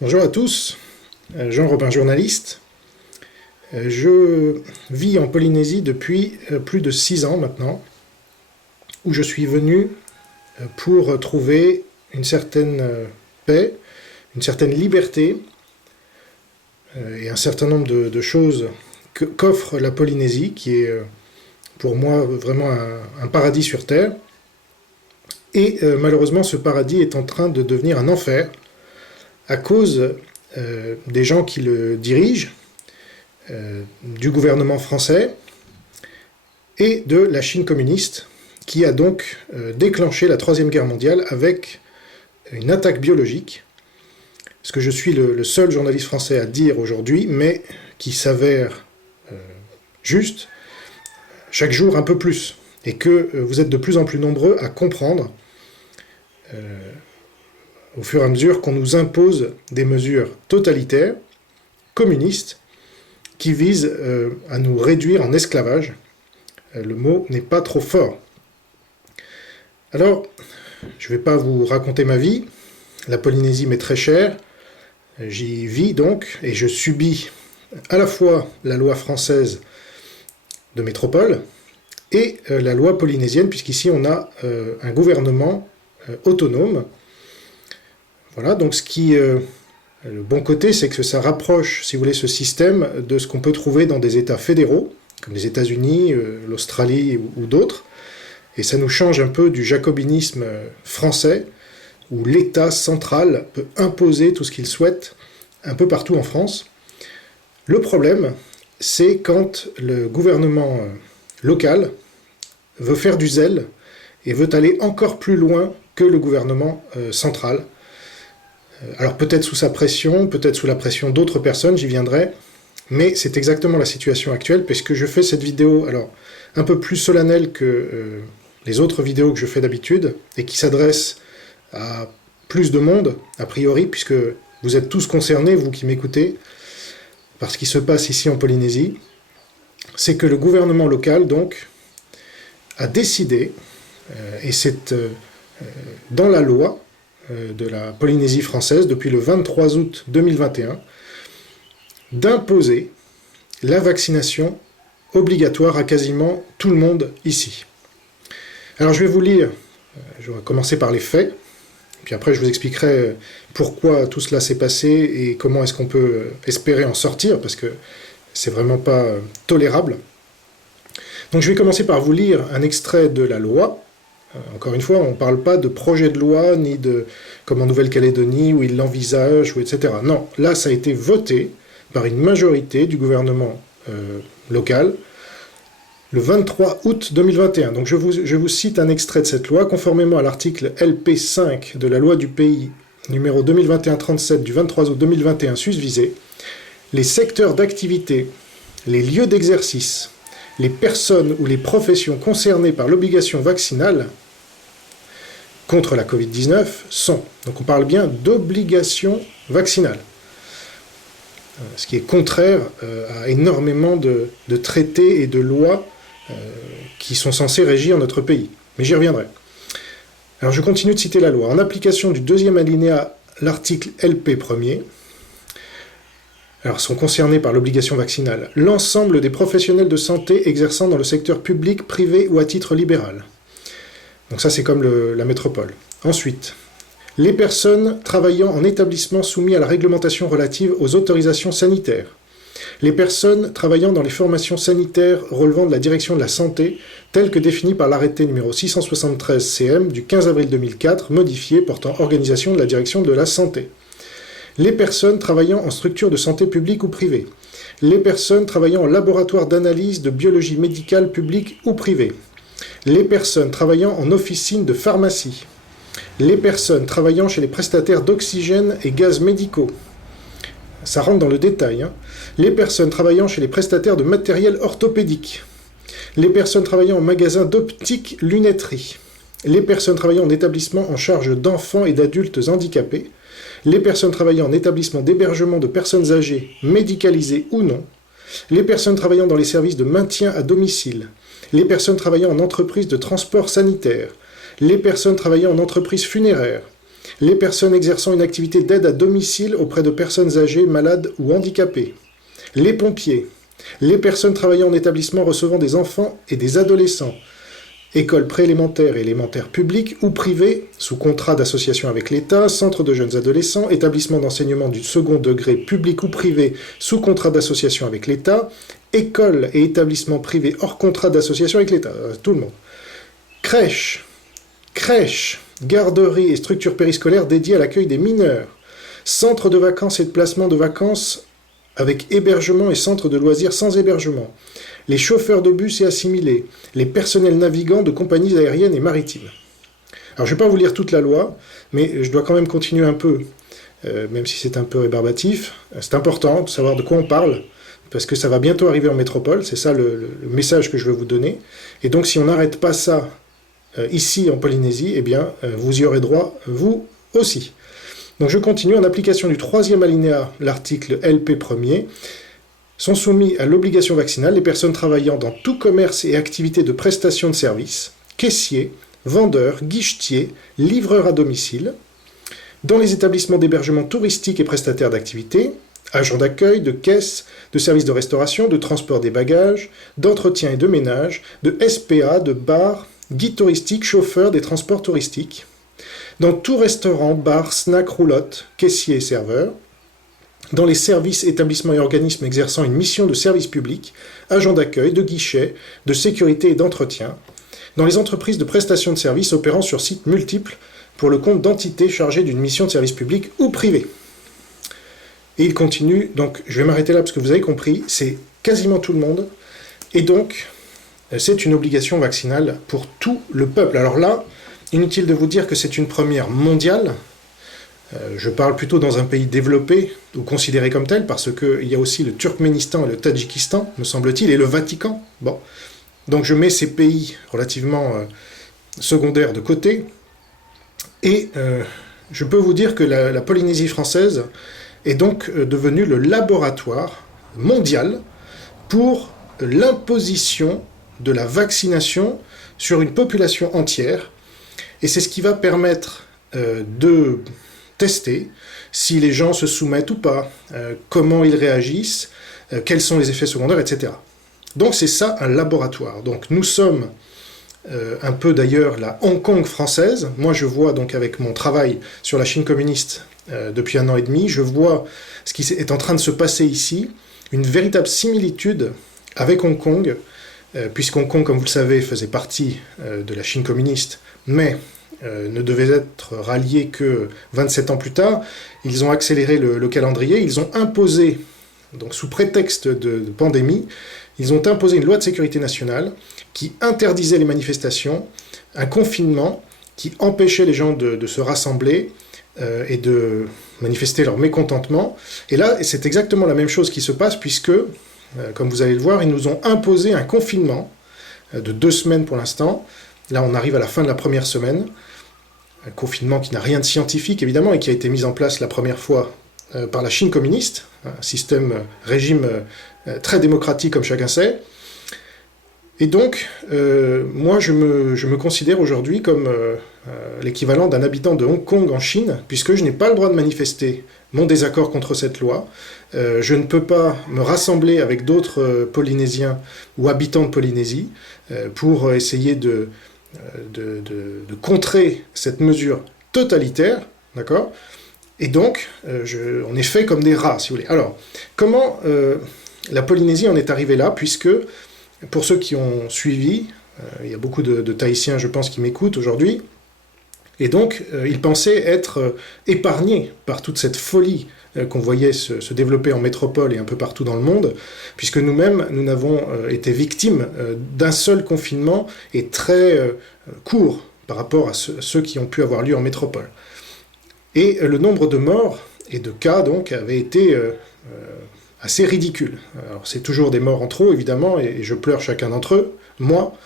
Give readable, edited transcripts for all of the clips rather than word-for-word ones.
Bonjour à tous, Jean Robin, journaliste. Je vis en Polynésie depuis plus de 6 ans maintenant, où je suis venu pour trouver une certaine paix, une certaine liberté et un certain nombre de choses qu'offre la Polynésie, qui est pour moi vraiment un paradis sur Terre. Et malheureusement, ce paradis est en train de devenir un enfer à cause des gens qui le dirigent, du gouvernement français et de la Chine communiste, qui a donc déclenché la Troisième Guerre mondiale avec une attaque biologique, ce que je suis le seul journaliste français à dire aujourd'hui, mais qui s'avère juste chaque jour un peu plus, et que vous êtes de plus en plus nombreux à comprendre au fur et à mesure qu'on nous impose des mesures totalitaires, communistes, qui visent à nous réduire en esclavage. Le mot n'est pas trop fort. Alors, je ne vais pas vous raconter ma vie. La Polynésie m'est très chère. J'y vis donc, et je subis à la fois la loi française de métropole et la loi polynésienne, puisqu'ici on a un gouvernement autonome. Voilà, donc le bon côté, c'est que ça rapproche, si vous voulez, ce système de ce qu'on peut trouver dans des États fédéraux, comme les États-Unis, l'Australie ou d'autres, et ça nous change un peu du jacobinisme français, où l'État central peut imposer tout ce qu'il souhaite un peu partout en France. Le problème, c'est quand le gouvernement local veut faire du zèle et veut aller encore plus loin que le gouvernement central. Alors peut-être sous sa pression, peut-être sous la pression d'autres personnes, j'y viendrai, mais c'est exactement la situation actuelle, puisque je fais cette vidéo alors un peu plus solennelle que les autres vidéos que je fais d'habitude, et qui s'adresse à plus de monde, a priori, puisque vous êtes tous concernés, vous qui m'écoutez, par ce qui se passe ici en Polynésie. C'est que le gouvernement local, donc, a décidé, et c'est dans la loi de la Polynésie française, depuis le 23 août 2021, d'imposer la vaccination obligatoire à quasiment tout le monde ici. Alors je vais vous lire, je vais commencer par les faits, puis après je vous expliquerai pourquoi tout cela s'est passé et comment est-ce qu'on peut espérer en sortir, parce que c'est vraiment pas tolérable. Donc je vais commencer par vous lire un extrait de la loi. Encore une fois, on ne parle pas de projet de loi, ni de comme en Nouvelle-Calédonie, où ils l'envisagent, etc. Non, là ça a été voté par une majorité du gouvernement local, le 23 août 2021. Donc je vous cite un extrait de cette loi. Conformément à l'article LP5 de la loi du pays numéro 2021-37 du 23 août 2021 susvisé, les secteurs d'activité, les lieux d'exercice, les personnes ou les professions concernées par l'obligation vaccinale contre la Covid-19 sont. Donc on parle bien d'obligation vaccinale, ce qui est contraire à énormément de traités et de lois qui sont censés régir notre pays. Mais j'y reviendrai. Alors je continue de citer la loi. En application du deuxième alinéa, l'article LP 1er, alors sont concernés par l'obligation vaccinale l'ensemble des professionnels de santé exerçant dans le secteur public, privé ou à titre libéral. Donc ça c'est comme la métropole. Ensuite, les personnes travaillant en établissement soumis à la réglementation relative aux autorisations sanitaires. Les personnes travaillant dans les formations sanitaires relevant de la direction de la santé, telles que définies par l'arrêté numéro 673 CM du 15 avril 2004, modifié portant organisation de la direction de la santé. Les personnes travaillant en structure de santé publique ou privée. Les personnes travaillant en laboratoire d'analyse de biologie médicale publique ou privée. Les personnes travaillant en officine de pharmacie. Les personnes travaillant chez les prestataires d'oxygène et gaz médicaux. Ça rentre dans le détail. Les personnes travaillant chez les prestataires de matériel orthopédique. Les personnes travaillant en magasin d'optique lunetterie. Les personnes travaillant en établissement en charge d'enfants et d'adultes handicapés. Les personnes travaillant en établissement d'hébergement de personnes âgées, médicalisées ou non. Les personnes travaillant dans les services de maintien à domicile. Les personnes travaillant en entreprise de transport sanitaire. Les personnes travaillant en entreprise funéraire. les personnes exerçant une activité d'aide à domicile auprès de personnes âgées, malades ou handicapées, les pompiers, les personnes travaillant en établissement recevant des enfants et des adolescents, écoles préélémentaires et élémentaires publiques ou privées, sous contrat d'association avec l'État, centres de jeunes adolescents, établissements d'enseignement du second degré public ou privé, sous contrat d'association avec l'État, écoles et établissements privés hors contrat d'association avec l'État, tout le monde. Crèches, garderies et structures périscolaires dédiées à l'accueil des mineurs, centres de vacances et de placement de vacances avec hébergement et centres de loisirs sans hébergement, les chauffeurs de bus et assimilés, les personnels navigants de compagnies aériennes et maritimes. Alors je ne vais pas vous lire toute la loi, mais je dois quand même continuer un peu, même si c'est un peu rébarbatif. C'est important de savoir de quoi on parle, parce que ça va bientôt arriver en métropole, c'est ça le message que je veux vous donner. Et donc si on n'arrête pas ça ici en Polynésie, eh bien vous y aurez droit, vous aussi. Donc je continue. En application du 3e alinéa, l'article LP 1er, sont soumis à l'obligation vaccinale les personnes travaillant dans tout commerce et activité de prestation de services, caissiers, vendeurs, guichetiers, livreurs à domicile, dans les établissements d'hébergement touristique et prestataires d'activités, agents d'accueil, de caisse, de services de restauration, de transport des bagages, d'entretien et de ménage, de SPA, de bar, guide touristique, chauffeur des transports touristiques, dans tout restaurant, bar, snack, roulotte, caissier et serveur, dans les services, établissements et organismes exerçant une mission de service public, agents d'accueil, de guichet, de sécurité et d'entretien, dans les entreprises de prestation de services opérant sur sites multiples pour le compte d'entités chargées d'une mission de service public ou privé. Et il continue, donc je vais m'arrêter là parce que vous avez compris, c'est quasiment tout le monde, et donc c'est une obligation vaccinale pour tout le peuple. Alors là, inutile de vous dire que c'est une première mondiale. Je parle plutôt dans un pays développé, ou considéré comme tel, parce qu'il y a aussi le Turkménistan et le Tadjikistan, me semble-t-il, et le Vatican. Bon. Donc je mets ces pays relativement secondaires de côté, et je peux vous dire que la Polynésie française est donc devenue le laboratoire mondial pour l'imposition de la vaccination sur une population entière, et c'est ce qui va permettre de tester si les gens se soumettent ou pas, comment ils réagissent, quels sont les effets secondaires, etc. Donc c'est ça un laboratoire. Donc nous sommes un peu d'ailleurs la Hong Kong française. Moi je vois donc avec mon travail sur la Chine communiste depuis 1 an et demi, je vois ce qui est en train de se passer ici, une véritable similitude avec Hong Kong, puisqu'Hong Kong, comme vous le savez, faisait partie de la Chine communiste, mais ne devait être rallié que 27 ans plus tard. Ils ont accéléré le calendrier, ils ont imposé, donc sous prétexte de pandémie, ils ont imposé une loi de sécurité nationale qui interdisait les manifestations, un confinement qui empêchait les gens de se rassembler et de manifester leur mécontentement. Et là, c'est exactement la même chose qui se passe puisque, comme vous allez le voir, ils nous ont imposé un confinement de 2 semaines pour l'instant. Là, on arrive à la fin de la première semaine. Un confinement qui n'a rien de scientifique, évidemment, et qui a été mis en place la première fois par la Chine communiste, un régime très démocratique, comme chacun sait. Et donc, moi, je me considère aujourd'hui comme l'équivalent d'un habitant de Hong Kong en Chine, puisque je n'ai pas le droit de manifester mon désaccord contre cette loi. Je ne peux pas me rassembler avec d'autres Polynésiens ou habitants de Polynésie pour essayer de contrer cette mesure totalitaire, d'accord ? Et donc, on est fait comme des rats, si vous voulez. Alors, comment la Polynésie en est arrivée là, puisque, pour ceux qui ont suivi, il y a beaucoup de Tahitiens, je pense, qui m'écoutent aujourd'hui, et donc, ils pensaient être épargnés par toute cette folie qu'on voyait se développer en métropole et un peu partout dans le monde, puisque nous-mêmes, nous n'avons été victimes d'un seul confinement et très court par rapport à ceux qui ont pu avoir lieu en métropole. Et le nombre de morts et de cas, donc, avait été assez ridicule. Alors, c'est toujours des morts en trop, évidemment, et je pleure chacun d'entre eux, moi,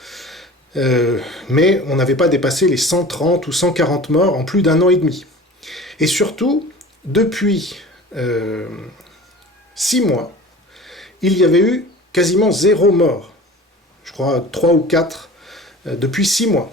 mais on n'avait pas dépassé les 130 ou 140 morts en plus d'1 an et demi. Et surtout, depuis 6 mois, il y avait eu quasiment 0 mort. Je crois 3 ou 4 depuis 6 mois.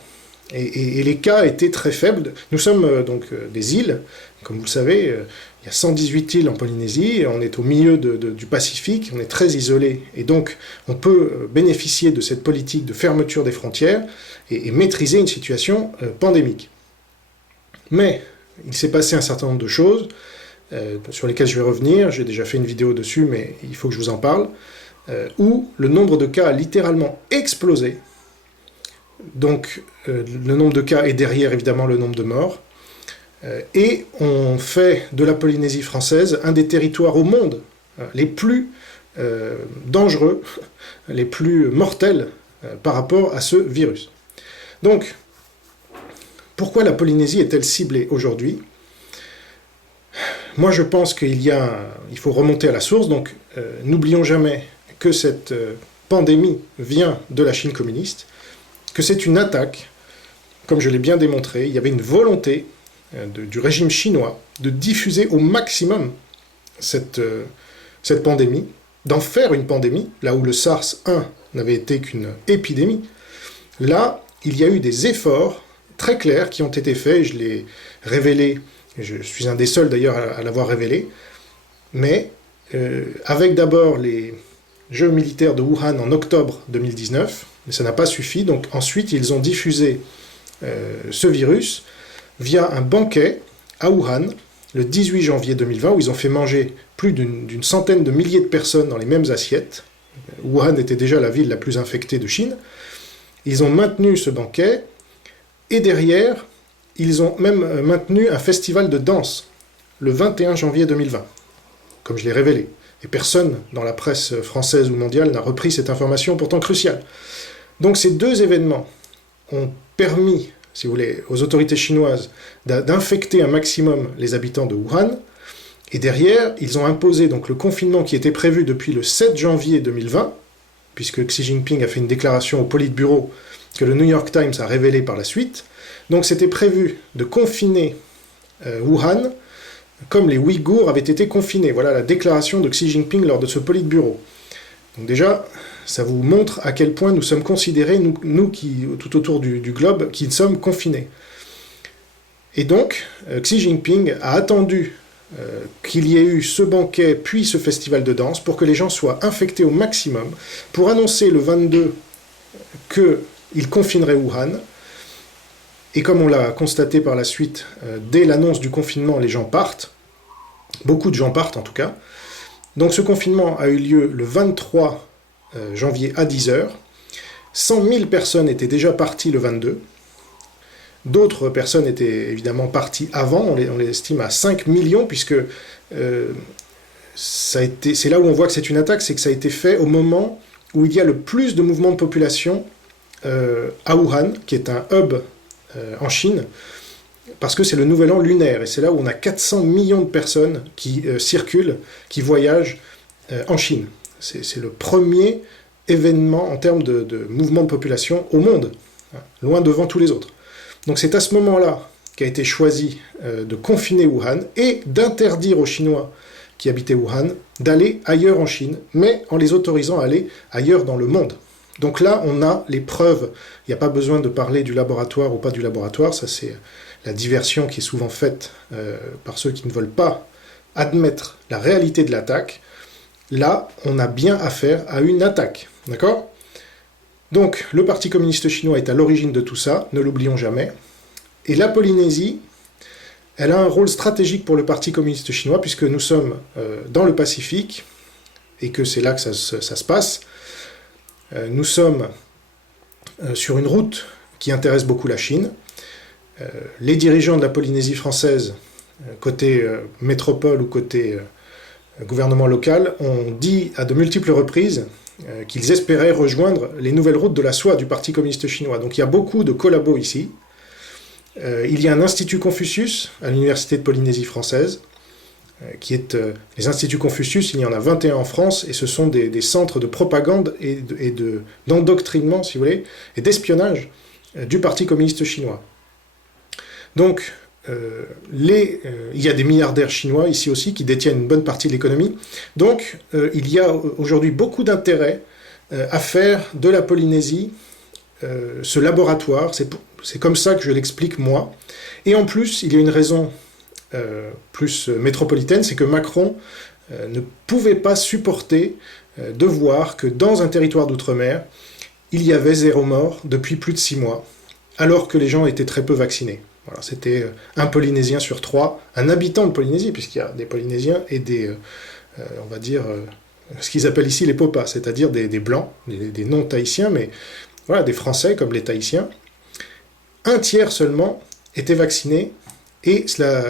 Et les cas étaient très faibles. Nous sommes donc des îles, comme vous le savez, il y a 118 îles en Polynésie, on est au milieu du Pacifique, on est très isolé, et donc on peut bénéficier de cette politique de fermeture des frontières et maîtriser une situation pandémique. Mais il s'est passé un certain nombre de choses, sur lesquelles je vais revenir, j'ai déjà fait une vidéo dessus, mais il faut que je vous en parle, où le nombre de cas a littéralement explosé. Donc le nombre de cas est derrière évidemment le nombre de morts, et on fait de la Polynésie française un des territoires au monde les plus dangereux, les plus mortels par rapport à ce virus. Donc, pourquoi la Polynésie est-elle ciblée aujourd'hui ? Moi je pense qu'il faut remonter à la source, donc n'oublions jamais que cette pandémie vient de la Chine communiste, que c'est une attaque, comme je l'ai bien démontré, il y avait une volonté du régime chinois de diffuser au maximum cette pandémie, d'en faire une pandémie, là où le SARS-1 n'avait été qu'une épidémie. Là, il y a eu des efforts très clairs qui ont été faits, et je l'ai révélé, je suis un des seuls d'ailleurs à l'avoir révélé, mais avec d'abord les Jeux militaires de Wuhan en octobre 2019, mais ça n'a pas suffi, donc ensuite ils ont diffusé ce virus via un banquet à Wuhan, le 18 janvier 2020, où ils ont fait manger plus d'une centaine de milliers de personnes dans les mêmes assiettes. Wuhan était déjà la ville la plus infectée de Chine. Ils ont maintenu ce banquet, et derrière, ils ont même maintenu un festival de danse, le 21 janvier 2020, comme je l'ai révélé. Et personne dans la presse française ou mondiale n'a repris cette information pourtant cruciale. Donc ces deux événements ont permis, si vous voulez, aux autorités chinoises d'infecter un maximum les habitants de Wuhan, et derrière, ils ont imposé donc le confinement qui était prévu depuis le 7 janvier 2020, puisque Xi Jinping a fait une déclaration au Politburo que le New York Times a révélé par la suite. Donc c'était prévu de confiner Wuhan comme les Ouïghours avaient été confinés. Voilà la déclaration de Xi Jinping lors de ce Politburo. Donc déjà, ça vous montre à quel point nous sommes considérés, nous qui, tout autour du globe, qui sommes confinés. Et donc, Xi Jinping a attendu qu'il y ait eu ce banquet, puis ce festival de danse, pour que les gens soient infectés au maximum, pour annoncer le 22 qu'il confinerait Wuhan. Et comme on l'a constaté par la suite, dès l'annonce du confinement, les gens partent. Beaucoup de gens partent en tout cas. Donc ce confinement a eu lieu le 23 janvier à 10h. 100 000 personnes étaient déjà parties le 22. D'autres personnes étaient évidemment parties avant, on les estime à 5 millions, puisque c'est là où on voit que c'est une attaque, c'est que ça a été fait au moment où il y a le plus de mouvements de population à Wuhan, qui est un hub en Chine, parce que c'est le nouvel an lunaire, et c'est là où on a 400 millions de personnes qui circulent, qui voyagent en Chine. C'est le premier événement en termes de mouvement de population au monde, loin devant tous les autres. Donc c'est à ce moment-là qu'a été choisi de confiner Wuhan et d'interdire aux Chinois qui habitaient Wuhan d'aller ailleurs en Chine, mais en les autorisant à aller ailleurs dans le monde. Donc là, on a les preuves. Il n'y a pas besoin de parler du laboratoire ou pas du laboratoire, ça c'est la diversion qui est souvent faite par ceux qui ne veulent pas admettre la réalité de l'attaque. Là, on a bien affaire à une attaque, d'accord ? Donc, le Parti communiste chinois est à l'origine de tout ça, ne l'oublions jamais. Et la Polynésie, elle a un rôle stratégique pour le Parti communiste chinois, puisque nous sommes dans le Pacifique, et que c'est là que ça se passe. Nous sommes sur une route qui intéresse beaucoup la Chine. Les dirigeants de la Polynésie française, côté métropole ou côté gouvernement local, ont dit à de multiples reprises qu'ils espéraient rejoindre les nouvelles routes de la soie du Parti communiste chinois. Donc il y a beaucoup de collabos ici. Il y a un institut Confucius à l'Université de Polynésie française, qui est les instituts Confucius, il y en a 21 en France, et ce sont des centres de propagande et d'endoctrinement, si vous voulez, et d'espionnage du Parti communiste chinois. Donc, il y a des milliardaires chinois ici aussi qui détiennent une bonne partie de l'économie. Donc, il y a aujourd'hui beaucoup d'intérêt à faire de la Polynésie ce laboratoire. C'est comme ça que je l'explique moi. Et en plus, il y a une raison plus métropolitaine, c'est que Macron ne pouvait pas supporter de voir que dans un territoire d'outre-mer, il y avait 0 mort depuis plus de 6 mois, alors que les gens étaient très peu vaccinés. Voilà, c'était un Polynésien sur 3, un habitant de Polynésie, puisqu'il y a des Polynésiens et des, on va dire, ce qu'ils appellent ici les Popas, c'est-à-dire des Blancs, des non-Tahitiens, mais voilà, des Français comme les Tahitiens. Un tiers seulement était vacciné, et cela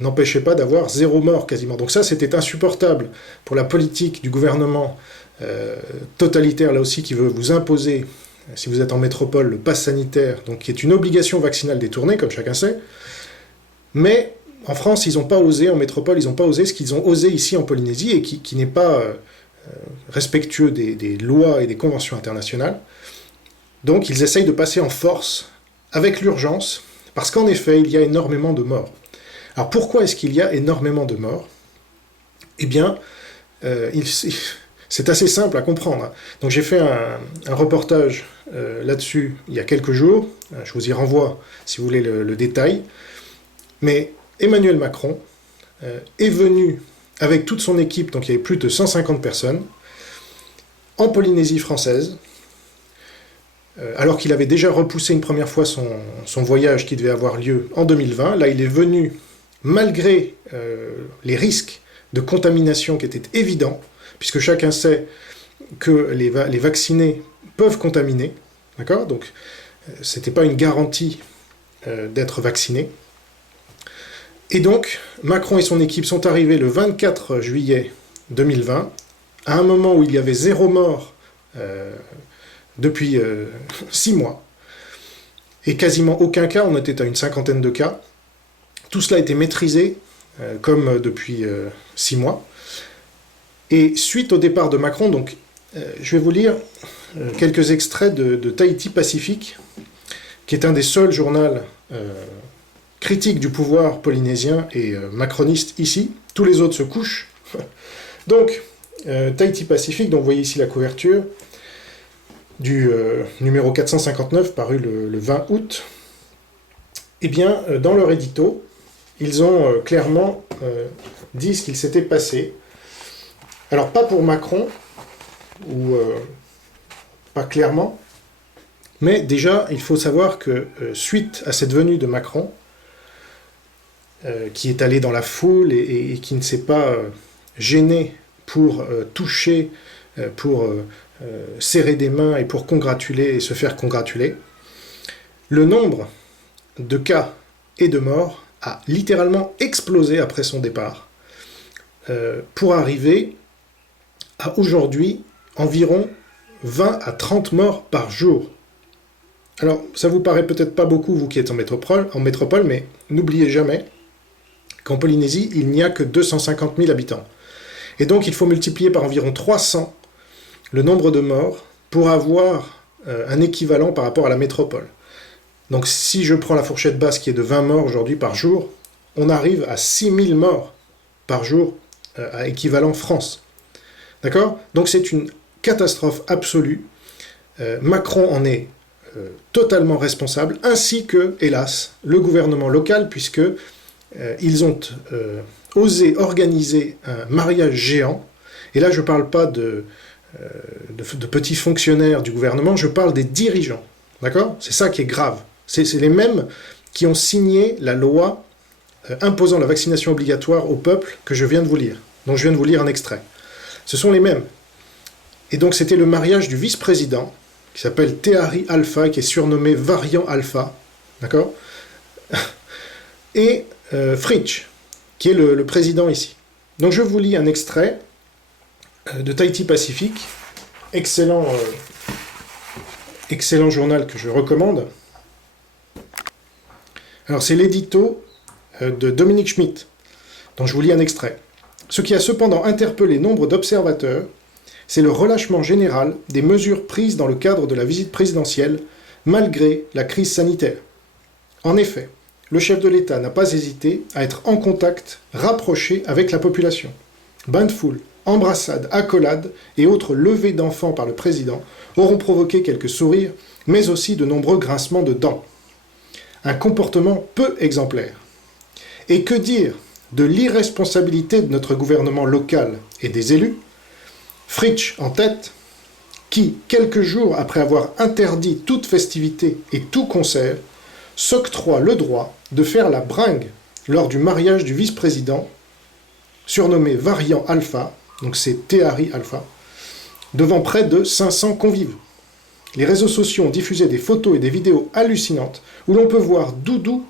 n'empêchait pas d'avoir 0 mort quasiment. Donc ça, c'était insupportable pour la politique du gouvernement totalitaire, là aussi, qui veut vous imposer, si vous êtes en métropole, le pass sanitaire, donc qui est une obligation vaccinale détournée, comme chacun sait. Mais en France, ils n'ont pas osé, en métropole, ils n'ont pas osé ce qu'ils ont osé ici en Polynésie, et qui n'est pas respectueux des lois et des conventions internationales. Donc ils essayent de passer en force, avec l'urgence, parce qu'en effet, il y a énormément de morts. Alors pourquoi est-ce qu'il y a énormément de morts? Eh bien, c'est assez simple à comprendre. Donc j'ai fait un reportage là-dessus il y a quelques jours. Je vous y renvoie si vous voulez le détail. Mais Emmanuel Macron est venu avec toute son équipe, donc il y avait plus de 150 personnes, en Polynésie française, alors qu'il avait déjà repoussé une première fois son voyage qui devait avoir lieu en 2020. Là, il est venu, malgré les risques de contamination qui étaient évidents, puisque chacun sait que les vaccinés peuvent contaminer, d'accord? Donc, ce n'était pas une garantie d'être vacciné. Et donc, Macron et son équipe sont arrivés le 24 juillet 2020, à un moment où il y avait 0 mort depuis 6 mois, et quasiment aucun cas, on était à une 50aine de cas. Tout cela a été maîtrisé, comme depuis 6 mois. Et suite au départ de Macron, donc, je vais vous lire quelques extraits de Tahiti Pacifique, qui est un des seuls journaux critiques du pouvoir polynésien et macroniste ici. Tous les autres se couchent. Donc, Tahiti Pacifique, dont vous voyez ici la couverture, du numéro 459, paru le 20 août, eh bien, dans leur édito, ils ont clairement dit ce qu'il s'était passé. Alors, pas pour Macron, ou pas clairement, mais déjà, il faut savoir que suite à cette venue de Macron, qui est allé dans la foule et qui ne s'est pas gêné pour toucher, pour serrer des mains et pour congratuler et se faire congratuler, le nombre de cas et de morts a littéralement explosé après son départ, pour arriver à aujourd'hui environ 20 à 30 morts par jour. Alors, ça vous paraît peut-être pas beaucoup, vous qui êtes en métropole, mais n'oubliez jamais qu'en Polynésie, il n'y a que 250 000 habitants. Et donc, il faut multiplier par environ 300 le nombre de morts pour avoir un équivalent par rapport à la métropole. Donc, si je prends la fourchette basse qui est de 20 morts aujourd'hui par jour, on arrive à 6 000 morts par jour à équivalent France. D'accord? Donc, c'est une catastrophe absolue. Macron en est totalement responsable, ainsi que, hélas, le gouvernement local, puisque ils ont osé organiser un mariage géant. Et là, je ne parle pas de petits fonctionnaires du gouvernement, je parle des dirigeants. D'accord? C'est ça qui est grave. C'est les mêmes qui ont signé la loi imposant la vaccination obligatoire au peuple que je viens de vous lire, dont je viens de vous lire un extrait. Ce sont les mêmes. Et donc, c'était le mariage du vice-président, qui s'appelle Tehari Alpha, qui est surnommé Variant Alpha, d'accord? Et Fritsch, qui est le président ici. Donc je vous lis un extrait de Tahiti Pacifique, excellent journal que je recommande. Alors c'est l'édito de Dominique Schmitt, dont je vous lis un extrait. Ce qui a cependant interpellé nombre d'observateurs, c'est le relâchement général des mesures prises dans le cadre de la visite présidentielle, malgré la crise sanitaire. En effet, le chef de l'État n'a pas hésité à être en contact rapproché avec la population. Bains de foule, embrassades, accolades et autres levées d'enfants par le président auront provoqué quelques sourires, mais aussi de nombreux grincements de dents. un comportement peu exemplaire. Et que dire de l'irresponsabilité de notre gouvernement local et des élus, Fritsch en tête, qui, quelques jours après avoir interdit toute festivité et tout concert, s'octroie le droit de faire la bringue lors du mariage du vice-président, surnommé Variant Alpha, donc c'est Théari Alpha, devant près de 500 convives. Les réseaux sociaux ont diffusé des photos et des vidéos hallucinantes où l'on peut voir Doudou,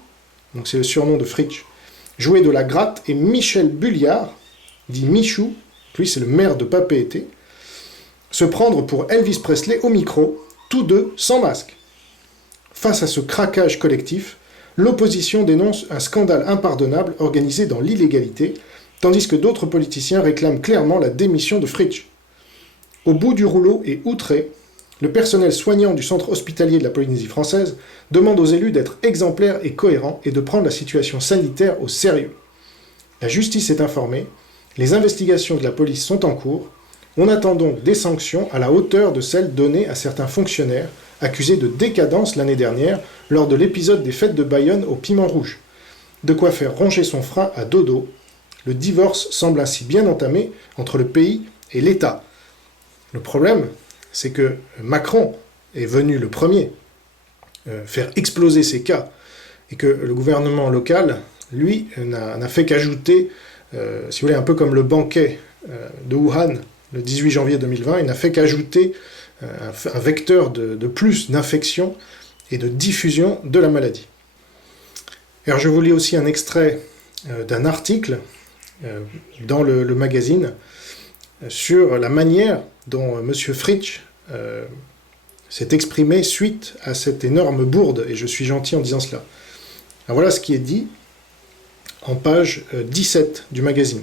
donc c'est le surnom de Fritsch, jouer de la gratte, et Michel Bulliard, dit Michou, lui c'est le maire de Papeete, se prendre pour Elvis Presley au micro, tous deux sans masque. Face à ce craquage collectif, l'opposition dénonce un scandale impardonnable organisé dans l'illégalité, tandis que d'autres politiciens réclament clairement la démission de Fritsch. Au bout du rouleau et outré, le personnel soignant du centre hospitalier de la Polynésie française demande aux élus d'être exemplaires et cohérents et de prendre la situation sanitaire au sérieux. La justice est informée, les investigations de la police sont en cours, on attend donc des sanctions à la hauteur de celles données à certains fonctionnaires accusés de décadence l'année dernière lors de l'épisode des fêtes de Bayonne au piment rouge. De quoi faire ronger son frein à Dodo. Le divorce semble ainsi bien entamé entre le pays et l'État. Le problème, c'est que Macron est venu le premier faire exploser ces cas, et que le gouvernement local, lui, n'a fait qu'ajouter, si vous voulez, un peu comme le banquet de Wuhan, le 18 janvier 2020, il n'a fait qu'ajouter un vecteur de plus d'infection et de diffusion de la maladie. Alors je vous lis aussi un extrait d'un article dans le magazine sur la manière dont M. Fritsch s'est exprimé suite à cette énorme bourde, et je suis gentil en disant cela. Alors voilà ce qui est dit en page 17 du magazine.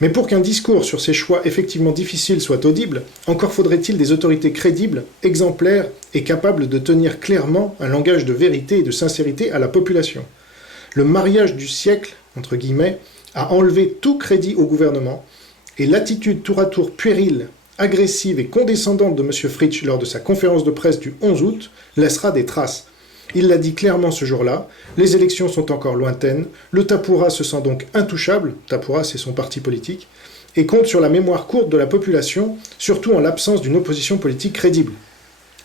Mais pour qu'un discours sur ces choix effectivement difficiles soit audible, encore faudrait-il des autorités crédibles, exemplaires et capables de tenir clairement un langage de vérité et de sincérité à la population. Le mariage du siècle, entre guillemets, a enlevé tout crédit au gouvernement, et l'attitude tour à tour puérile, agressive et condescendante de M. Fritsch lors de sa conférence de presse du 11 août laissera des traces. Il l'a dit clairement ce jour-là, les élections sont encore lointaines, le Tapura se sent donc intouchable, Tapura c'est son parti politique, et compte sur la mémoire courte de la population, surtout en l'absence d'une opposition politique crédible.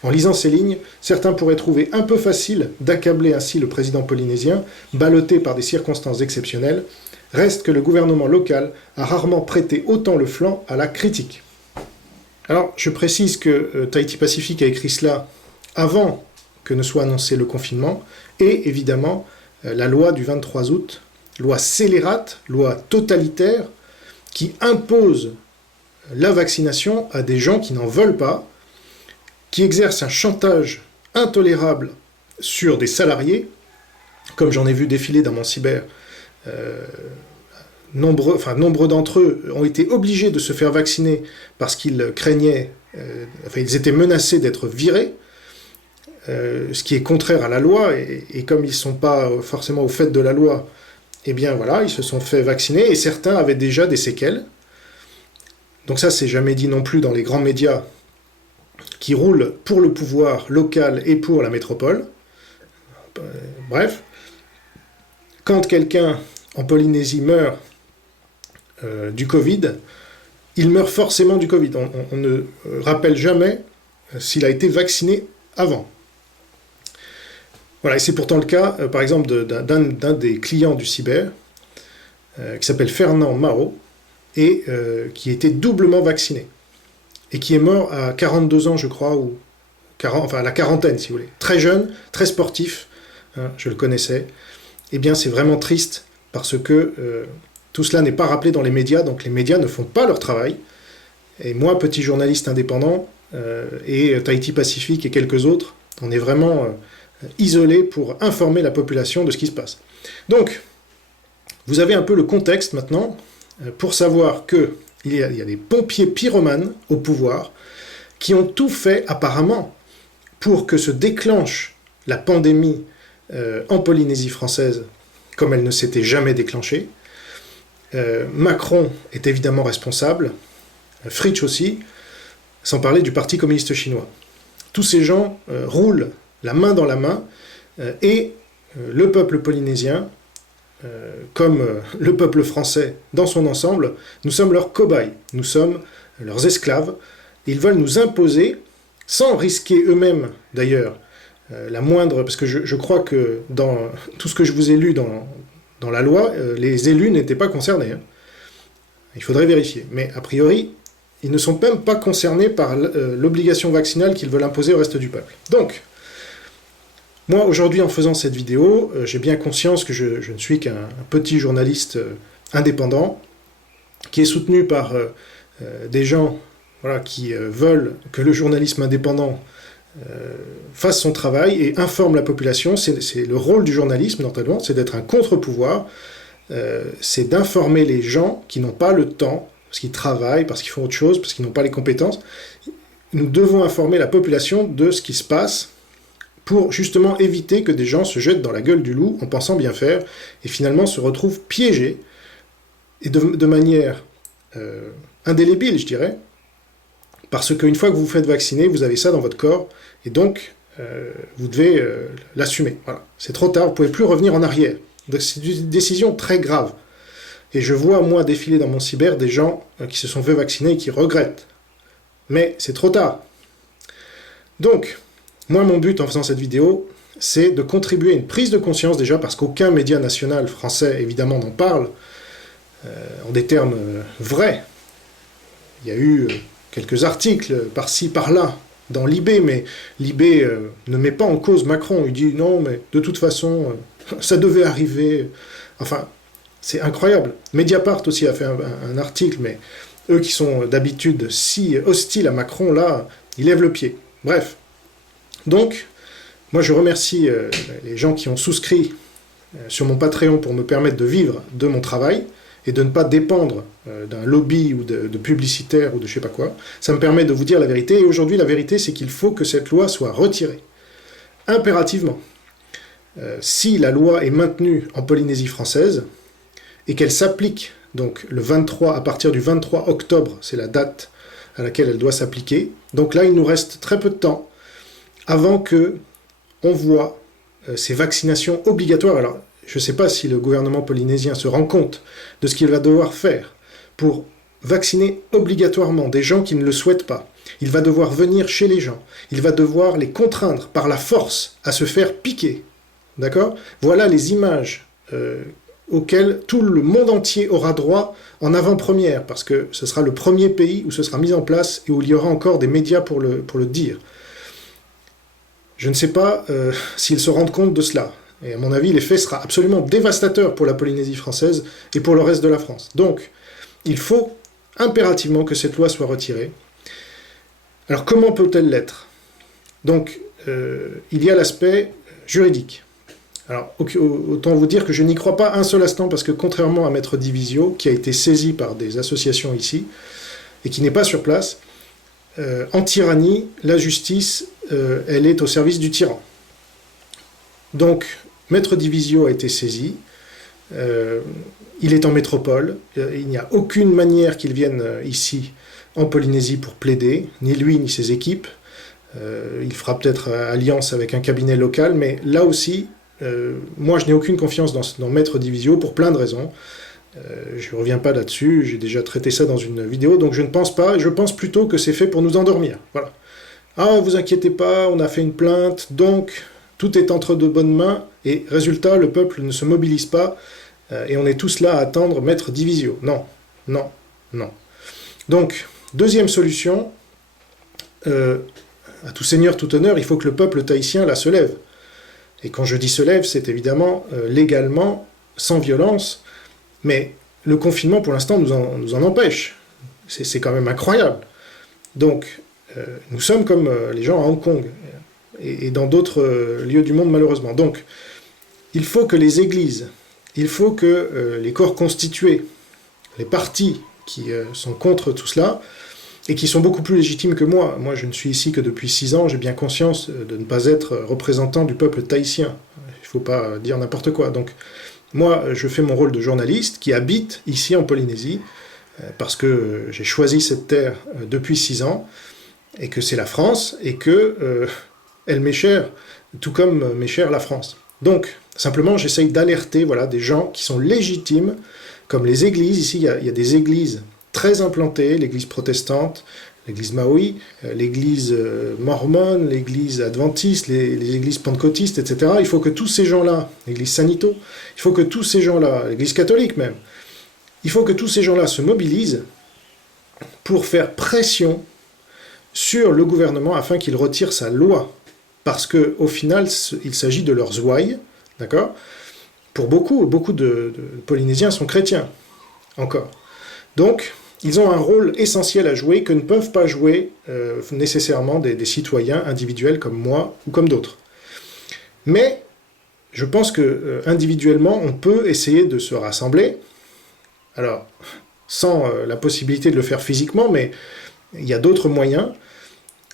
En lisant ces lignes, certains pourraient trouver un peu facile d'accabler ainsi le président polynésien, ballotté par des circonstances exceptionnelles. Reste que le gouvernement local a rarement prêté autant le flanc à la critique. Alors, je précise que Tahiti Pacific a écrit cela avant que ne soit annoncé le confinement, et évidemment, la loi du 23 août, loi scélérate, loi totalitaire, qui impose la vaccination à des gens qui n'en veulent pas, qui exerce un chantage intolérable sur des salariés, comme j'en ai vu défiler dans mon cyber. Nombre d'entre eux ont été obligés de se faire vacciner parce qu'ils craignaient, ils étaient menacés d'être virés, ce qui est contraire à la loi, et comme ils ne sont pas forcément au fait de la loi, eh bien voilà, ils se sont fait vacciner, et certains avaient déjà des séquelles. Donc ça, c'est jamais dit non plus dans les grands médias qui roulent pour le pouvoir local et pour la métropole. Bref, quand quelqu'un en Polynésie meurt du Covid, il meurt forcément du Covid. On ne rappelle jamais s'il a été vacciné avant. Voilà, et c'est pourtant le cas, par exemple, d'un des clients du cyber, qui s'appelle Fernand Mao, et qui était doublement vacciné, et qui est mort à 42 ans, je crois, ou à la quarantaine, si vous voulez. Très jeune, très sportif, hein, je le connaissais. Eh bien, c'est vraiment triste, parce que tout cela n'est pas rappelé dans les médias, donc les médias ne font pas leur travail. Et moi, petit journaliste indépendant, et Tahiti Pacific et quelques autres, on est vraiment isolés pour informer la population de ce qui se passe. Donc, vous avez un peu le contexte maintenant, pour savoir qu'il y a des pompiers pyromanes au pouvoir, qui ont tout fait apparemment pour que se déclenche la pandémie en Polynésie française, comme elle ne s'était jamais déclenchée. Macron est évidemment responsable, Fritsch aussi, sans parler du Parti communiste chinois. Tous ces gens roulent la main dans la main et le peuple polynésien, comme le peuple français dans son ensemble, nous sommes leurs cobayes, nous sommes leurs esclaves. Ils veulent nous imposer, sans risquer eux-mêmes d'ailleurs, la moindre... Parce que je crois que dans tout ce que je vous ai lu dans la loi, les élus n'étaient pas concernés. Hein. Il faudrait vérifier. Mais a priori, ils ne sont même pas concernés par l'obligation vaccinale qu'ils veulent imposer au reste du peuple. Donc, moi, aujourd'hui, en faisant cette vidéo, j'ai bien conscience que je ne suis qu'un petit journaliste indépendant, qui est soutenu par des gens voilà, qui veulent que le journalisme indépendant fasse son travail et informe la population. C'est le rôle du journalisme, notamment, c'est d'être un contre-pouvoir, c'est d'informer les gens qui n'ont pas le temps, parce qu'ils travaillent, parce qu'ils font autre chose, parce qu'ils n'ont pas les compétences. Nous devons informer la population de ce qui se passe pour justement éviter que des gens se jettent dans la gueule du loup en pensant bien faire et finalement se retrouvent piégés et de manière indélébile, je dirais, parce qu'une fois que vous vous faites vacciner, vous avez ça dans votre corps et donc vous devez l'assumer. Voilà. C'est trop tard, vous ne pouvez plus revenir en arrière. Donc c'est une décision très grave. Et je vois, moi, défiler dans mon cyber des gens qui se sont fait vacciner et qui regrettent. Mais c'est trop tard. Donc, moi, mon but en faisant cette vidéo, c'est de contribuer à une prise de conscience déjà, parce qu'aucun média national français, évidemment, n'en parle, en des termes vrais. Il y a eu quelques articles par-ci, par-là, dans l'IB, mais l'IB ne met pas en cause Macron. Il dit non, mais de toute façon, ça devait arriver. Enfin, c'est incroyable. Mediapart aussi a fait un article, mais eux qui sont d'habitude si hostiles à Macron, là, ils lèvent le pied. Bref. Donc, moi je remercie les gens qui ont souscrit sur mon Patreon pour me permettre de vivre de mon travail et de ne pas dépendre d'un lobby ou de publicitaire ou de je sais pas quoi. Ça me permet de vous dire la vérité, et aujourd'hui la vérité c'est qu'il faut que cette loi soit retirée. Impérativement. Si la loi est maintenue en Polynésie française, et qu'elle s'applique, donc le 23, à partir du 23 octobre, c'est la date à laquelle elle doit s'appliquer, donc là il nous reste très peu de temps avant que on voit ces vaccinations obligatoires. Alors, je ne sais pas si le gouvernement polynésien se rend compte de ce qu'il va devoir faire pour vacciner obligatoirement des gens qui ne le souhaitent pas. Il va devoir venir chez les gens. Il va devoir les contraindre par la force à se faire piquer. D'accord ? Voilà les images auxquelles tout le monde entier aura droit en avant-première, parce que ce sera le premier pays où ce sera mis en place et où il y aura encore des médias pour le dire. Je ne sais pas s'ils se rendent compte de cela. Et à mon avis, l'effet sera absolument dévastateur pour la Polynésie française et pour le reste de la France. Donc, il faut impérativement que cette loi soit retirée. Alors, comment peut-elle l'être ? Donc, il y a l'aspect juridique. Alors, autant vous dire que je n'y crois pas un seul instant, parce que contrairement à Maître Divisio, qui a été saisi par des associations ici, et qui n'est pas sur place, en tyrannie, la justice, elle est au service du tyran. Donc, Maître Divisio a été saisi, il est en métropole, il n'y a aucune manière qu'il vienne ici, en Polynésie, pour plaider, ni lui, ni ses équipes. Il fera peut-être alliance avec un cabinet local, mais là aussi, moi je n'ai aucune confiance dans Maître Divisio pour plein de raisons. Je ne reviens pas là-dessus, j'ai déjà traité ça dans une vidéo, donc je ne pense pas, je pense plutôt que c'est fait pour nous endormir. Voilà. Ah, vous inquiétez pas, on a fait une plainte, donc tout est entre de bonnes mains, et résultat, le peuple ne se mobilise pas, et on est tous là à attendre Maître Divisio. Non, non, non. Donc, deuxième solution, à tout seigneur, tout honneur, il faut que le peuple tahitien là se lève. Et quand je dis se lève, c'est évidemment légalement, sans violence, mais le confinement, pour l'instant, nous en empêche. C'est quand même incroyable. Donc, nous sommes comme les gens à Hong Kong, et dans d'autres lieux du monde, malheureusement. Donc, il faut que les églises, il faut que les corps constitués, les partis qui sont contre tout cela, et qui sont beaucoup plus légitimes que moi. Moi, je ne suis ici que depuis 6 ans, j'ai bien conscience de ne pas être représentant du peuple tahitien. Il ne faut pas dire n'importe quoi. Donc, moi, je fais mon rôle de journaliste qui habite ici en Polynésie, parce que j'ai choisi cette terre depuis 6 ans, et que c'est la France, et que elle m'est chère, tout comme m'est chère la France. Donc, simplement, j'essaye d'alerter voilà, des gens qui sont légitimes, comme les églises. Ici, il y a des églises très implantées, l'église protestante, l'église maori, l'église mormone, l'église adventiste, les églises pentecôtistes, etc. Il faut que tous ces gens-là, l'église Sanito, il faut que tous ces gens-là, l'église catholique même, il faut que tous ces gens-là se mobilisent pour faire pression sur le gouvernement afin qu'il retire sa loi. Parce qu'au final, il s'agit de leurs ouailles, d'accord? Pour beaucoup de Polynésiens sont chrétiens, encore. Donc, ils ont un rôle essentiel à jouer que ne peuvent pas jouer nécessairement des citoyens individuels comme moi ou comme d'autres. Mais je pense que individuellement, on peut essayer de se rassembler. Alors, sans la possibilité de le faire physiquement, mais il y a d'autres moyens.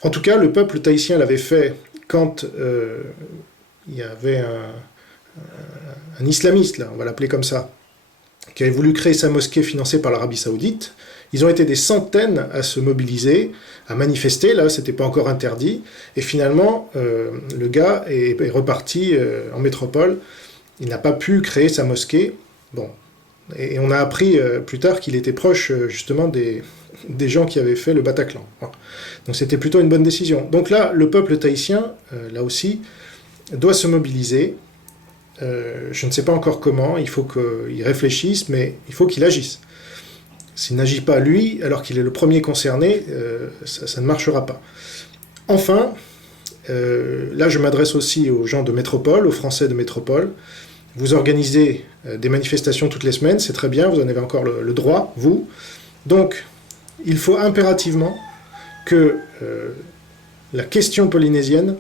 En tout cas, le peuple tahitien l'avait fait quand il y avait un islamiste, là, on va l'appeler comme ça, qui avait voulu créer sa mosquée financée par l'Arabie Saoudite. Ils ont été des centaines à se mobiliser, à manifester, là, c'était pas encore interdit, et finalement, le gars est reparti en métropole, il n'a pas pu créer sa mosquée, bon, et on a appris plus tard qu'il était proche, justement, des gens qui avaient fait le Bataclan. Voilà. Donc c'était plutôt une bonne décision. Donc là, le peuple tahitien, là aussi, doit se mobiliser. Je ne sais pas encore comment, il faut qu'il réfléchisse, mais il faut qu'il agisse. S'il n'agit pas lui, alors qu'il est le premier concerné, ça ne marchera pas. Enfin, là je m'adresse aussi aux gens de métropole, aux Français de métropole. Vous organisez des manifestations toutes les semaines, c'est très bien, vous en avez encore le droit, vous. Donc, il faut impérativement que la question polynésienne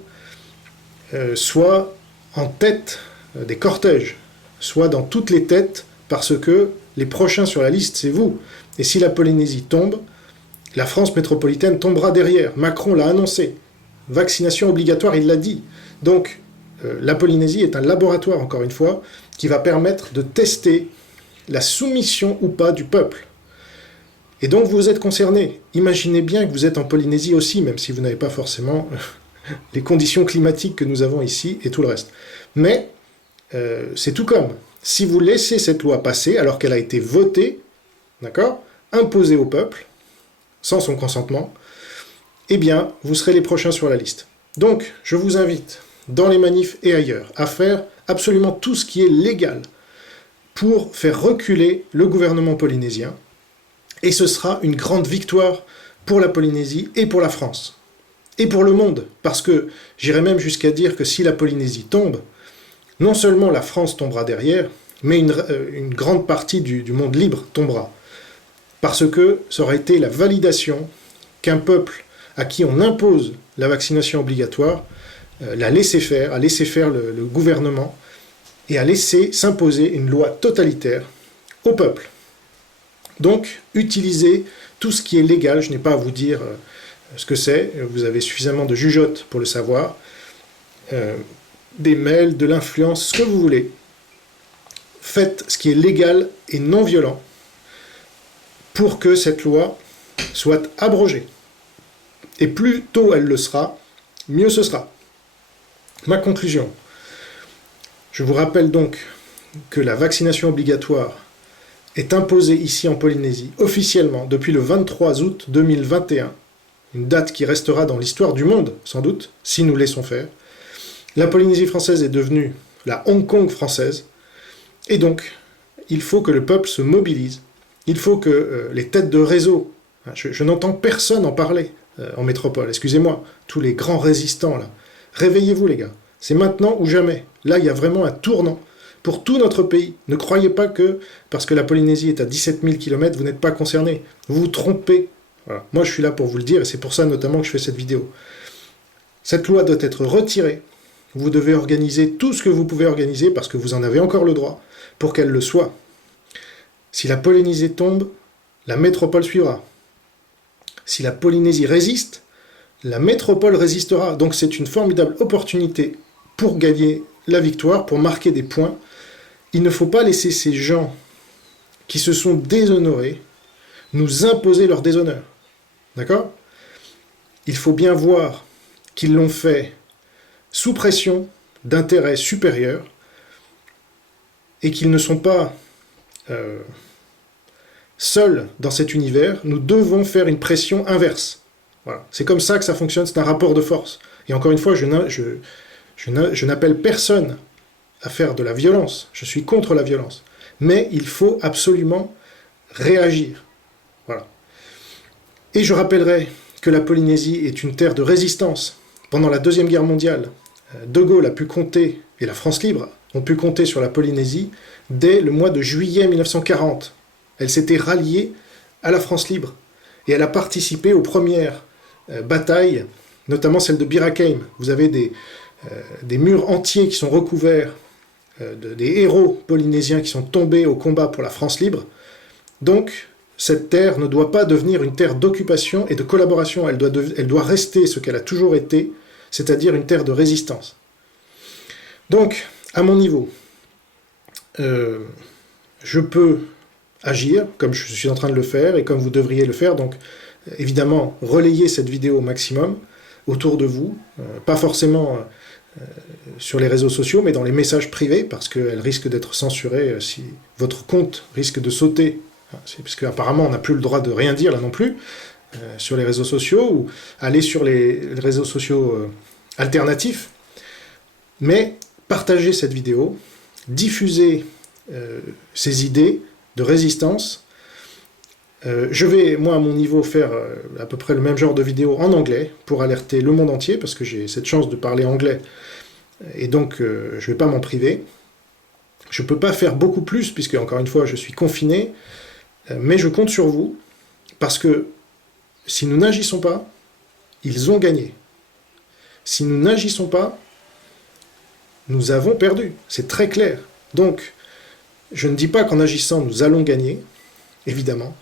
soit en tête des cortèges, soit dans toutes les têtes, parce que les prochains sur la liste, c'est vous. Et si la Polynésie tombe, la France métropolitaine tombera derrière. Macron l'a annoncé. Vaccination obligatoire, il l'a dit. Donc, la Polynésie est un laboratoire, encore une fois, qui va permettre de tester la soumission ou pas du peuple. Et donc, vous êtes concernés. Imaginez bien que vous êtes en Polynésie aussi, même si vous n'avez pas forcément les conditions climatiques que nous avons ici et tout le reste. Mais, c'est tout comme. Si vous laissez cette loi passer, alors qu'elle a été votée, d'accord, imposée au peuple, sans son consentement, eh bien, vous serez les prochains sur la liste. Donc, je vous invite, dans les manifs et ailleurs, à faire absolument tout ce qui est légal pour faire reculer le gouvernement polynésien. Et ce sera une grande victoire pour la Polynésie et pour la France. Et pour le monde, parce que j'irais même jusqu'à dire que si la Polynésie tombe, non seulement la France tombera derrière, mais une grande partie du monde libre tombera. Parce que ça aura été la validation qu'un peuple à qui on impose la vaccination obligatoire l'a laissé faire, a laissé faire le gouvernement et a laissé s'imposer une loi totalitaire au peuple. Donc, utilisez tout ce qui est légal, je n'ai pas à vous dire ce que c'est, vous avez suffisamment de jugeotes pour le savoir, des mails, de l'influence, ce que vous voulez. Faites ce qui est légal et non violent pour que cette loi soit abrogée. Et plus tôt elle le sera, mieux ce sera. Ma conclusion. Je vous rappelle donc que la vaccination obligatoire est imposée ici en Polynésie officiellement depuis le 23 août 2021, une date qui restera dans l'histoire du monde, sans doute, si nous laissons faire. La Polynésie française est devenue la Hong Kong française, et donc il faut que le peuple se mobilise, il faut que les têtes de réseau, je n'entends personne en parler en métropole, excusez-moi, tous les grands résistants là, réveillez-vous les gars, c'est maintenant ou jamais, là il y a vraiment un tournant pour tout notre pays. Ne croyez pas que, parce que la Polynésie est à 17 000 km, vous n'êtes pas concernés, vous vous trompez. Voilà. Moi je suis là pour vous le dire, et c'est pour ça notamment que je fais cette vidéo. Cette loi doit être retirée, vous devez organiser tout ce que vous pouvez organiser, parce que vous en avez encore le droit, pour qu'elle le soit. Si la Polynésie tombe, la métropole suivra. Si la Polynésie résiste, la métropole résistera. Donc c'est une formidable opportunité pour gagner la victoire, pour marquer des points. Il ne faut pas laisser ces gens qui se sont déshonorés nous imposer leur déshonneur. D'accord ? Il faut bien voir qu'ils l'ont fait sous pression d'intérêts supérieurs, et qu'ils ne sont pas seuls dans cet univers, nous devons faire une pression inverse. Voilà. C'est comme ça que ça fonctionne, c'est un rapport de force. Et encore une fois, je n'appelle personne à faire de la violence, je suis contre la violence. Mais il faut absolument réagir. Voilà. Et je rappellerai que la Polynésie est une terre de résistance. Pendant la Deuxième Guerre mondiale, De Gaulle a pu compter, et la France libre ont pu compter sur la Polynésie dès le mois de juillet 1940. Elle s'était ralliée à la France libre. Et elle a participé aux premières batailles, notamment celle de Bir Hakeim. Vous avez des murs entiers qui sont recouverts des héros polynésiens qui sont tombés au combat pour la France libre. Donc, cette terre ne doit pas devenir une terre d'occupation et de collaboration. Elle doit rester ce qu'elle a toujours été, c'est-à-dire une terre de résistance. Donc, à mon niveau, je peux agir, comme je suis en train de le faire, et comme vous devriez le faire. Donc, évidemment, relayez cette vidéo au maximum autour de vous, pas forcément sur les réseaux sociaux, mais dans les messages privés, parce qu'elle risque d'être censurée si votre compte risque de sauter, parce qu'apparemment on n'a plus le droit de rien dire là non plus, sur les réseaux sociaux, ou aller sur les réseaux sociaux alternatifs, mais partagez cette vidéo, diffusez ces idées de résistance. Je vais, moi, à mon niveau, faire à peu près le même genre de vidéo en anglais pour alerter le monde entier, parce que j'ai cette chance de parler anglais, et donc je ne vais pas m'en priver. Je ne peux pas faire beaucoup plus, puisque, encore une fois, je suis confiné, mais je compte sur vous, parce que si nous n'agissons pas, ils ont gagné. Si nous n'agissons pas, nous avons perdu. C'est très clair. Donc, je ne dis pas qu'en agissant, nous allons gagner, évidemment,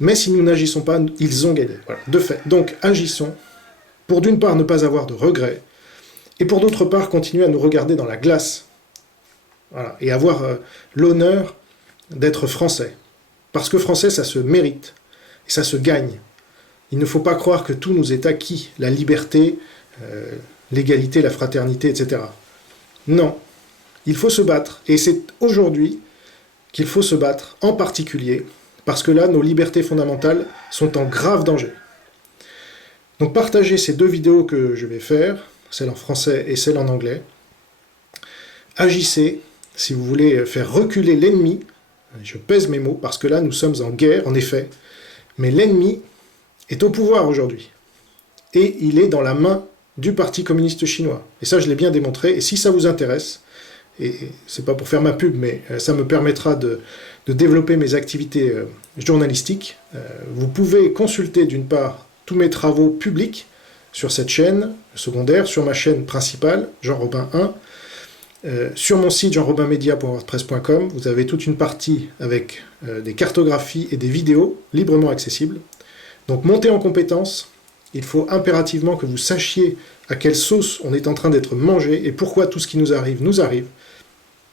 mais si nous n'agissons pas, ils ont gagné. Voilà, de fait. Donc, agissons, pour d'une part ne pas avoir de regrets, et pour d'autre part continuer à nous regarder dans la glace, voilà, et avoir l'honneur d'être français. Parce que français, ça se mérite, et ça se gagne. Il ne faut pas croire que tout nous est acquis, la liberté, l'égalité, la fraternité, etc. Non, il faut se battre, et c'est aujourd'hui qu'il faut se battre, en particulier, parce que là, nos libertés fondamentales sont en grave danger. Donc partagez ces deux vidéos que je vais faire, celle en français et celle en anglais. Agissez, si vous voulez faire reculer l'ennemi, je pèse mes mots, parce que là, nous sommes en guerre, en effet, mais l'ennemi est au pouvoir aujourd'hui. Et il est dans la main du Parti communiste chinois. Et ça, je l'ai bien démontré, et si ça vous intéresse, et c'est pas pour faire ma pub, mais ça me permettra de développer mes activités journalistiques. Vous pouvez consulter d'une part tous mes travaux publics sur cette chaîne secondaire, sur ma chaîne principale, Jean Robin 1, sur mon site jeanrobinmedia.wordpress.com. Vous avez toute une partie avec des cartographies et des vidéos librement accessibles. Donc montez en compétences, il faut impérativement que vous sachiez à quelle sauce on est en train d'être mangé et pourquoi tout ce qui nous arrive,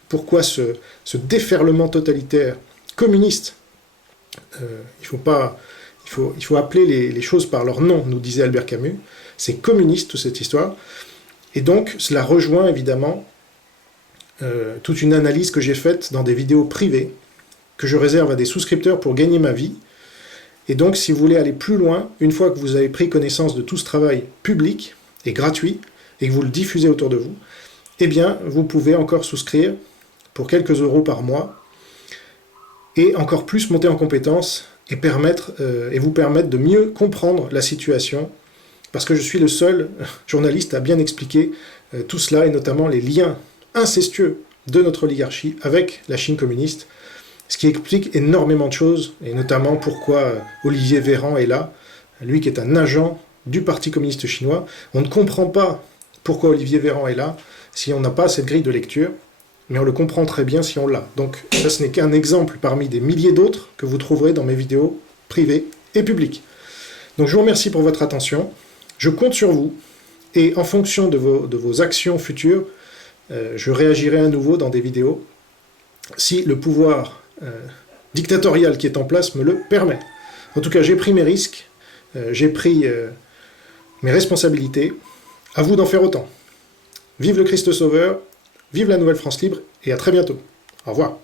pourquoi ce déferlement totalitaire communiste. Il faut appeler les choses par leur nom, nous disait Albert Camus. C'est communiste, toute cette histoire. Et donc, cela rejoint évidemment toute une analyse que j'ai faite dans des vidéos privées, que je réserve à des souscripteurs pour gagner ma vie. Et donc, si vous voulez aller plus loin, une fois que vous avez pris connaissance de tout ce travail public et gratuit, et que vous le diffusez autour de vous, eh bien, vous pouvez encore souscrire pour quelques euros par mois, et encore plus monter en compétences et vous permettre de mieux comprendre la situation, parce que je suis le seul journaliste à bien expliquer tout cela, et notamment les liens incestueux de notre oligarchie avec la Chine communiste, ce qui explique énormément de choses, et notamment pourquoi Olivier Véran est là, lui qui est un agent du Parti communiste chinois. On ne comprend pas pourquoi Olivier Véran est là si on n'a pas cette grille de lecture, mais on le comprend très bien si on l'a. Donc ça, ce n'est qu'un exemple parmi des milliers d'autres que vous trouverez dans mes vidéos privées et publiques. Donc je vous remercie pour votre attention, je compte sur vous, et en fonction de vos actions futures, je réagirai à nouveau dans des vidéos, si le pouvoir dictatorial qui est en place me le permet. En tout cas, j'ai pris mes risques, j'ai pris mes responsabilités, à vous d'en faire autant. Vive le Christ Sauveur, vive la Nouvelle France libre, et à très bientôt. Au revoir.